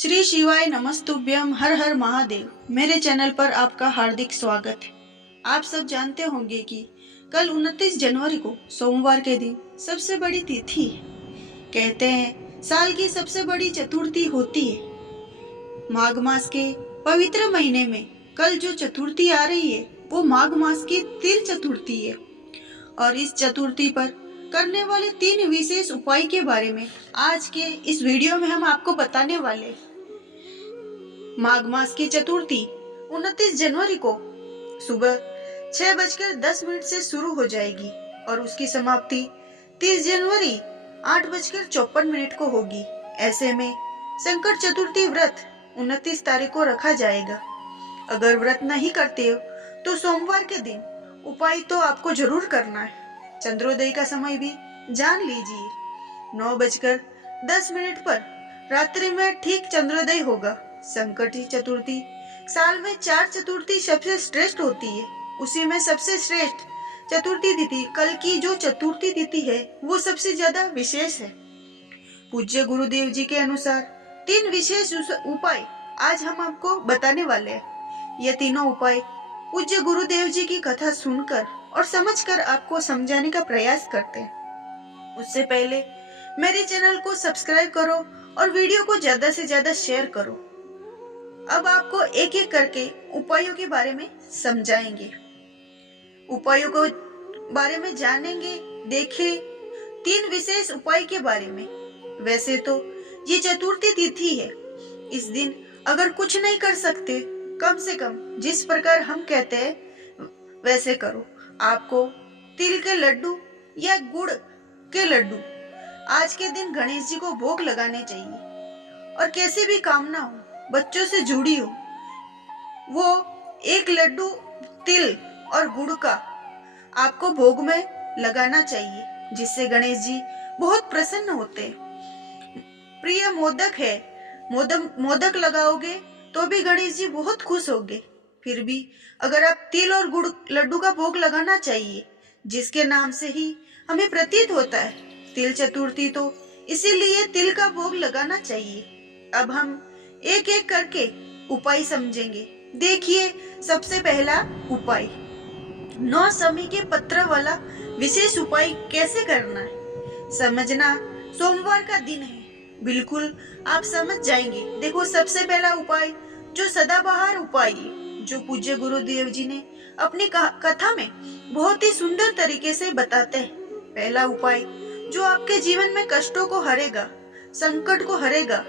श्री शिवाय नमस्तुभ्यम हर हर महादेव। मेरे चैनल पर आपका हार्दिक स्वागत है। आप सब जानते होंगे कि कल 29 जनवरी को सोमवार के दिन सबसे बड़ी तिथि है। कहते हैं साल की सबसे बड़ी चतुर्थी होती है। माघ मास के पवित्र महीने में कल जो चतुर्थी आ रही है वो माघ मास की तिल चतुर्थी है। और इस चतुर्थी पर करने वाले 3 विशेष उपाय के बारे में आज के इस वीडियो में हम आपको बताने वाले। माघ मास की चतुर्थी 29 जनवरी को सुबह 6:10 से शुरू हो जाएगी और उसकी समाप्ति 30 जनवरी 8:54 को होगी। ऐसे में संकट चतुर्थी व्रत 29 तारीख को रखा जाएगा। अगर व्रत नहीं करते हो तो सोमवार के दिन उपाय तो आपको जरूर करना है। चंद्रोदय का समय भी जान लीजिए। 9:10 पर रात्रि में ठीक चंद्रोदय होगा। संकटी चतुर्थी साल में 4 चतुर्थी सबसे श्रेष्ठ होती है। उसी में सबसे श्रेष्ठ चतुर्थी तिथि कल की जो चतुर्थी तिथि है वो सबसे ज्यादा विशेष है। पूज्य गुरुदेव जी के अनुसार 3 विशेष उपाय आज हम आपको बताने वाले हैं। ये तीनों उपाय पूज्य गुरुदेव जी की कथा सुनकर और समझकर आपको समझाने का प्रयास करते हैं। उससे पहले मेरे चैनल को सब्सक्राइब करो और वीडियो को ज्यादा से ज्यादा शेयर करो। अब आपको एक एक करके उपायों के बारे में समझाएंगे। उपायों को बारे में जानेंगे। देखिए 3 विशेष उपाय के बारे में। वैसे तो ये चतुर्थी तिथि है। इस दिन अगर कुछ नहीं कर सकते कम से कम जिस प्रकार हम कहते हैं वैसे करो। आपको तिल के लड्डू या गुड़ के लड्डू आज के दिन गणेश जी को भोग लगाने चाहिए। और कैसी भी कामना हो, बच्चों से जुड़ी हो, वो 1 लड्डू तिल और गुड़ का आपको भोग में लगाना चाहिए, जिससे गणेश जी बहुत प्रसन्न होते हैं। प्रिय मोदक है, मोदक लगाओगे तो भी गणेश जी बहुत खुश होंगे। फिर भी अगर आप तिल और गुड़ लड्डू का भोग लगाना चाहिए, जिसके नाम से ही हमें प्रतीत होता है तिल चतुर्थी, तो इसीलिए तिल का भोग लगाना चाहिए। अब हम एक एक करके उपाय समझेंगे। देखिए सबसे पहला उपाय 9 समी के पत्र वाला विशेष उपाय कैसे करना है समझना। सोमवार का दिन है, बिल्कुल आप समझ जाएंगे। देखो सबसे पहला उपाय जो सदाबहार उपाय जो पूज्य गुरुदेव जी ने अपनी कथा में बहुत ही सुंदर तरीके से बताते हैं। पहला उपाय जो आपके जीवन में कष्टों को हरेगा, संकट को हरेगा।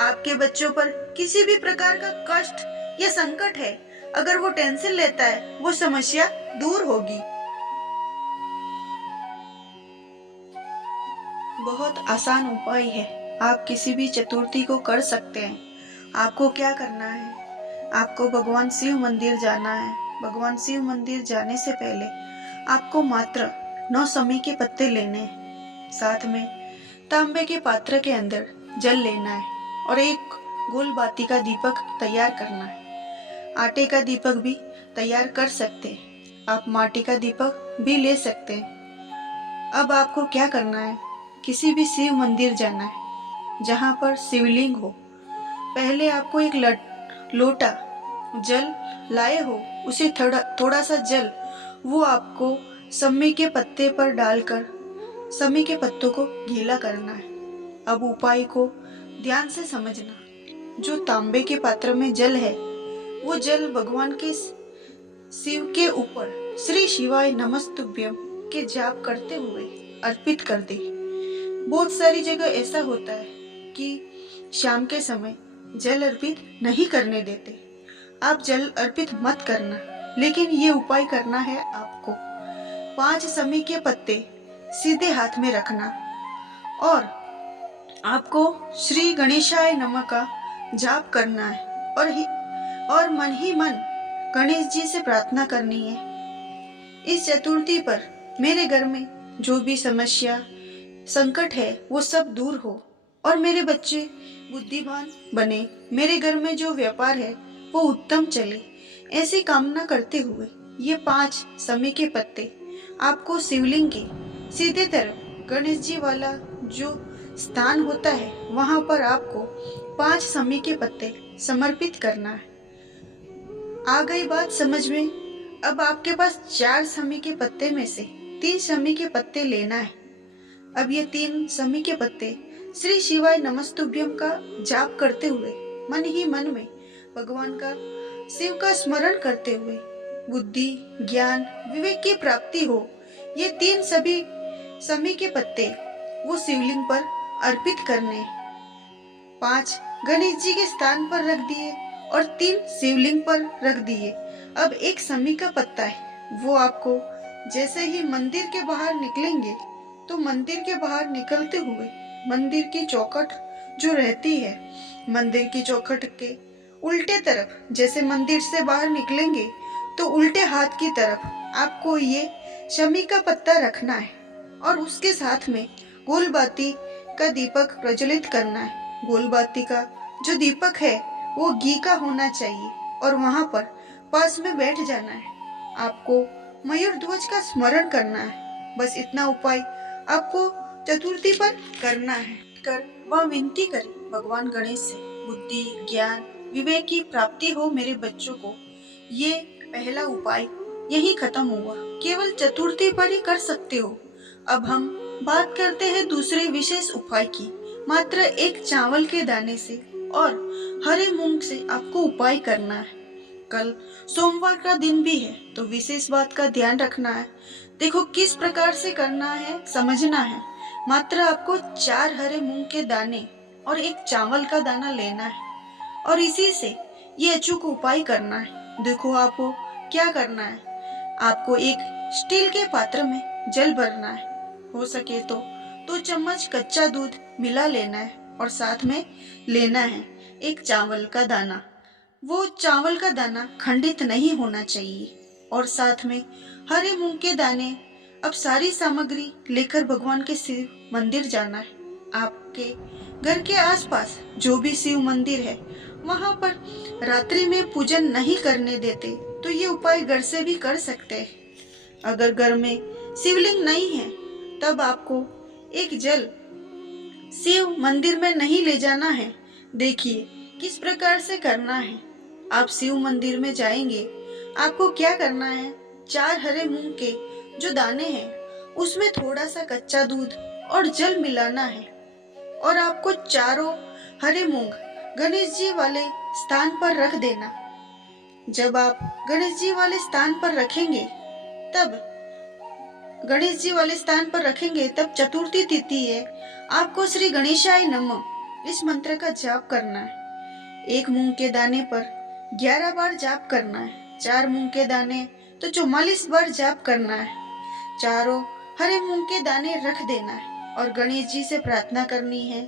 आपके बच्चों पर किसी भी प्रकार का कष्ट या संकट है, अगर वो टेंशन लेता है वो समस्या दूर होगी। बहुत आसान उपाय है, आप किसी भी चतुर्थी को कर सकते हैं। आपको क्या करना है, आपको भगवान शिव मंदिर जाना है। भगवान शिव मंदिर जाने से पहले आपको मात्र 9 समी के पत्ते लेने हैं। साथ में तांबे के पात्र के अंदर जल लेना है और एक गोल बाती का दीपक तैयार करना है। आटे का दीपक भी तैयार कर सकते हैं, आप माटी का दीपक भी ले सकते हैं। अब आपको क्या करना है, किसी भी शिव मंदिर जाना है जहाँ पर शिवलिंग हो। पहले आपको एक लोटा जल लाए हो, उसे थोड़ा सा जल वो आपको समी के पत्ते पर डालकर समी के पत्तों को गीला करना है। अब उपाय को ध्यान से समझना। जो तांबे के पात्र में जल है वो जल भगवान के शिव के ऊपर श्री शिवाय नमस्तुभ्यम के जाप करते हुए अर्पित कर दे। बहुत सारी जगह ऐसा होता है कि शाम के समय जल अर्पित नहीं करने देते। आप जल अर्पित मत करना, लेकिन ये उपाय करना है आपको। 5 समी के पत्ते सीधे हाथ में रखना और आपको श्री गणेशाय नमः का जाप करना है और मन ही मन गणेश जी से प्रार्थना करनी है। इस चतुर्थी पर मेरे घर में जो भी समस्या संकट है वो सब दूर हो और मेरे बच्चे बुद्धिमान बने, मेरे घर में जो व्यापार है वो उत्तम चले, ऐसी कामना करते हुए ये 5 समी के पत्ते आपको शिवलिंग के सीधे तरफ गणेश जी वाला जो स्थान होता है वहां पर आपको 5 समी के पत्ते समर्पित करना है। आ गई बात समझ में। अब आपके पास 4 समी के पत्ते में से 3 समी के पत्ते लेना है। अब ये 3 समी के पत्ते श्री शिवाय नमस्तुभ्यम का जाप करते हुए मन ही मन में भगवान का, शिव का स्मरण करते हुए बुद्धि, ज्ञान, विवेक की प्राप्ति हो, ये 3 समी के पत्ते वो शिवलिंग पर अर्पित करने। 5 गणेश जी के स्थान पर रख दिए और 3 शिवलिंग पर रख दिए। अब 1 समी का पत्ता है, वो आपको जैसे ही मंदिर के बाहर निकलेंगे तो मंदिर के बाहर निकलते हुए मंदिर की चौखट जो रहती है, मंदिर की चौखट के उल्टे तरफ, जैसे मंदिर से बाहर निकलेंगे तो उल्टे हाथ की तरफ आपको ये शमी का पत्ता रखना है और उसके साथ में गोलबाती का दीपक प्रज्वलित करना है। गोलबाती का जो दीपक है वो घी का होना चाहिए और वहां पर पास में बैठ जाना है। आपको मयूर ध्वज का स्मरण करना है। बस इतना उपाय आपको चतुर्थी पर करना है। कर वह विनती करें भगवान गणेश से, बुद्धि, ज्ञान, विवेक की प्राप्ति हो मेरे बच्चों को। ये पहला उपाय यही खत्म हुआ। केवल चतुर्थी पर ही कर सकते हो। अब हम बात करते हैं दूसरे विशेष उपाय की। मात्र 1 चावल के दाने से और हरे मूंग से आपको उपाय करना है। कल सोमवार का दिन भी है तो विशेष बात का ध्यान रखना है। देखो किस प्रकार से करना है, समझना है। मात्र आपको 4 हरे मूंग के दाने और 1 चावल का दाना लेना है और इसी से ये अचूक उपाय करना है। देखो आपको क्या करना है। आपको एक स्टील के पात्र में जल भरना है। हो सके तो 2 चम्मच कच्चा दूध मिला लेना है और साथ में लेना है 1 चावल का दाना। वो चावल का दाना खंडित नहीं होना चाहिए और साथ में हरे मूंग के दाने। अब सारी सामग्री लेकर भगवान के शिव मंदिर जाना है। आपके घर के आसपास जो भी शिव मंदिर है वहां पर रात्रि में पूजन नहीं करने देते तो ये उपाय घर से भी कर सकते हैं। अगर घर में शिवलिंग नहीं है तब आपको एक जल शिव मंदिर में नहीं ले जाना है। देखिए किस प्रकार से करना है। आप शिव मंदिर में जाएंगे, आपको क्या करना है, 4 हरे मूंग के जो दाने हैं उसमें थोड़ा सा कच्चा दूध और जल मिलाना है और आपको चारों हरे मूंग गणेश जी वाले स्थान पर रख देना। जब आप गणेश जी वाले स्थान पर रखेंगे तब चतुर्थी तिथि है। आपको श्री गणेशाय नमः इस मंत्र का जाप करना है। 1 मूंग के दाने पर 11 बार जाप करना है। 4 मूंग के दाने तो 44 बार जाप करना है। चारों हरे मूंग के दाने रख देना है और गणेश जी से प्रार्थना करनी है।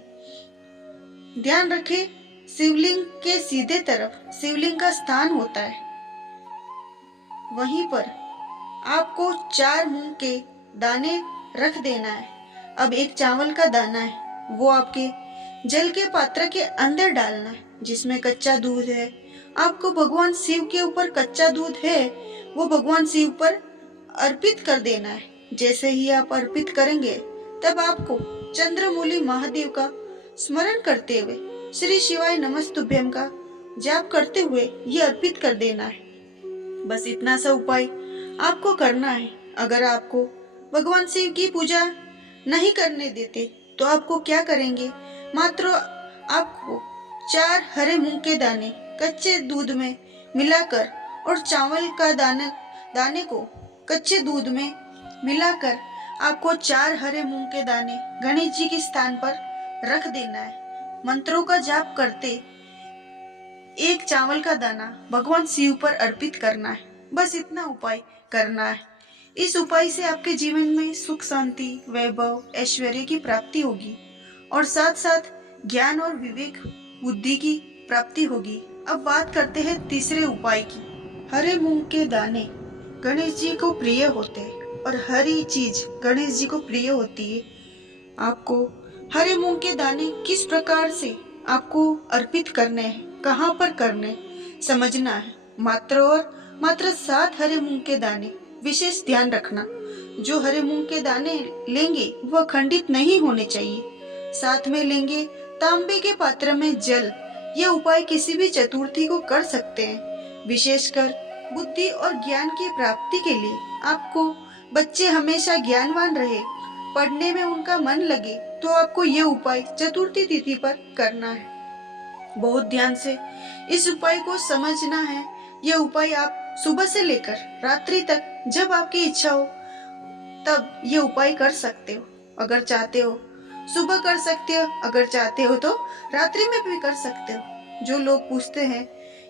ध्यान रखें शिवलिंग के सीधे तरफ शिवलिंग का स्थान होता है, वहीं पर आपको 4 मूंग के दाने रख देना है। अब 1 चावल का दाना है वो आपके जल के पात्र के अंदर डालना है जिसमें कच्चा दूध है। आपको भगवान शिव के ऊपर कच्चा दूध है वो भगवान शिव पर अर्पित कर देना है। जैसे ही आप अर्पित करेंगे तब आपको चंद्रमौली महादेव का स्मरण करते हुए श्री शिवाय नमस्तुभ्यम का जाप करते हुए ये अर्पित कर देना है। बस इतना सा उपाय आपको करना है। अगर आपको भगवान शिव की पूजा नहीं करने देते तो आपको क्या करेंगे, मात्र आपको 4 हरे मूंग के दाने कच्चे दूध में मिलाकर और चावल का दाने को कच्चे दूध में मिलाकर आपको 4 हरे मूंग के दाने गणेश जी के स्थान पर रख देना है। मंत्रों का जाप करते 1 चावल का दाना भगवान शिव पर अर्पित करना है। बस इतना उपाय करना है। इस उपाय से आपके जीवन में सुख, शांति, वैभव, ऐश्वर्य की प्राप्ति होगी और साथ साथ ज्ञान और विवेक, बुद्धि की प्राप्ति होगी। अब बात करते हैं तीसरे उपाय की। हरे मूंग के दाने गणेश जी को प्रिय होते हैं और हरी चीज गणेश जी को प्रिय होती है। आपको हरे मूंग के दाने किस प्रकार से आपको अर्पित करने हैं, कहाँ पर करने, समझना है। मात्र 7 हरे मूंग के दाने। विशेष ध्यान रखना, जो हरे मूंग के दाने लेंगे वह खंडित नहीं होने चाहिए। साथ में लेंगे तांबे के पात्र में जल। यह उपाय किसी भी चतुर्थी को कर सकते हैं। विशेषकर बुद्धि और ज्ञान की प्राप्ति के लिए। आपको बच्चे हमेशा ज्ञानवान रहे, पढ़ने में उनका मन लगे, तो आपको ये उपाय चतुर्थी तिथि पर करना है। बहुत ध्यान से इस उपाय को समझना है। यह उपाय आप सुबह से लेकर रात्रि तक जब आपकी इच्छा हो तब ये उपाय कर सकते हो। अगर चाहते हो सुबह कर सकते हो, अगर चाहते हो तो रात्रि में भी कर सकते हो। जो लोग पूछते हैं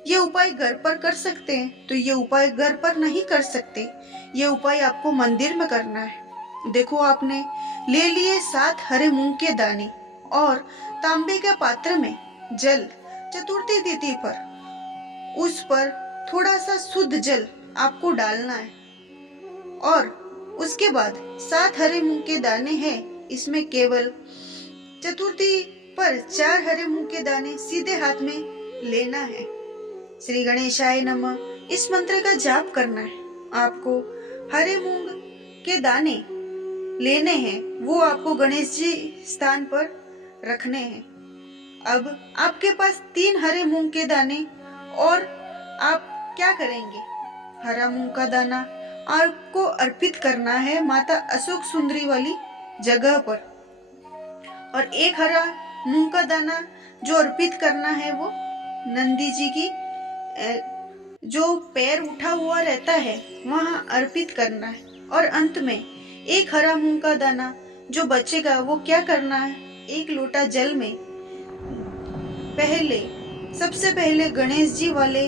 ये उपाय घर पर कर सकते हैं, तो ये उपाय घर पर नहीं कर सकते। ये उपाय आपको मंदिर में करना है। देखो, आपने ले लिए 7 हरे मूंग के दाने और तांबे के पात्र में जल। चतुर्थी तिथि पर उस पर थोड़ा सा शुद्ध जल आपको डालना है और उसके बाद 7 हरे मूंग के दाने हैं, इसमें केवल चतुर्थी पर 4 हरे मूंग के दाने सीधे हाथ में लेना है। श्री गणेशाय नमः इस मंत्र का जाप करना है। आपको हरे मूंग के दाने लेने हैं, वो आपको गणेश जी स्थान पर रखने हैं। अब आपके पास 3 हरे मूंग के दाने और आप क्या करेंगे? हरा मूंग का दाना आपको अर्पित करना है माता अशोक सुंदरी वाली जगह पर, और 1 हरा मूंग का दाना जो अर्पित करना है वो नंदी जी की जो पैर उठा हुआ रहता है वहां अर्पित करना है। और अंत में 1 हरा मूंग का दाना जो बचेगा वो क्या करना है? 1 लोटा जल में सबसे पहले गणेश जी वाले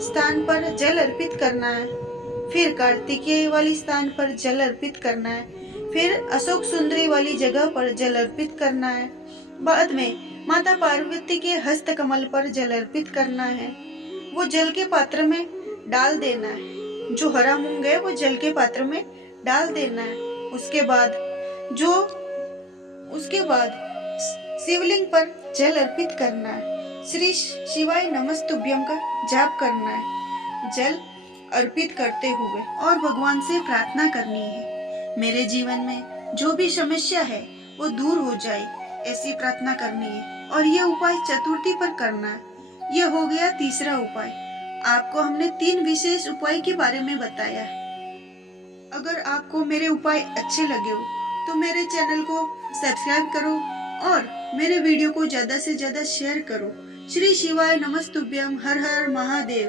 स्थान पर जल अर्पित करना है, फिर कार्तिकेय वाली स्थान पर जल अर्पित करना है, फिर अशोक सुंदरी वाली जगह पर जल अर्पित करना है, बाद में माता पार्वती के हस्त कमल पर जल अर्पित करना है। वो जल के पात्र में डाल देना है। जो हरा मूंग है वो जल के पात्र में डाल देना है। उसके बाद शिवलिंग पर जल अर्पित करना है। श्री शिवाय नमस्तुभ्यम का जाप करना है जल अर्पित करते हुए, और भगवान से प्रार्थना करनी है मेरे जीवन में जो भी समस्या है वो दूर हो जाए, ऐसी प्रार्थना करनी है। और ये उपाय चतुर्थी पर करना है। ये हो गया तीसरा उपाय। आपको हमने 3 विशेष उपाय के बारे में बताया है। अगर आपको मेरे उपाय अच्छे लगे हो तो मेरे चैनल को सब्सक्राइब करो और मेरे वीडियो को ज्यादा से ज्यादा शेयर करो। श्री शिवाय नमस्तुभ्यम। हर हर महादेव।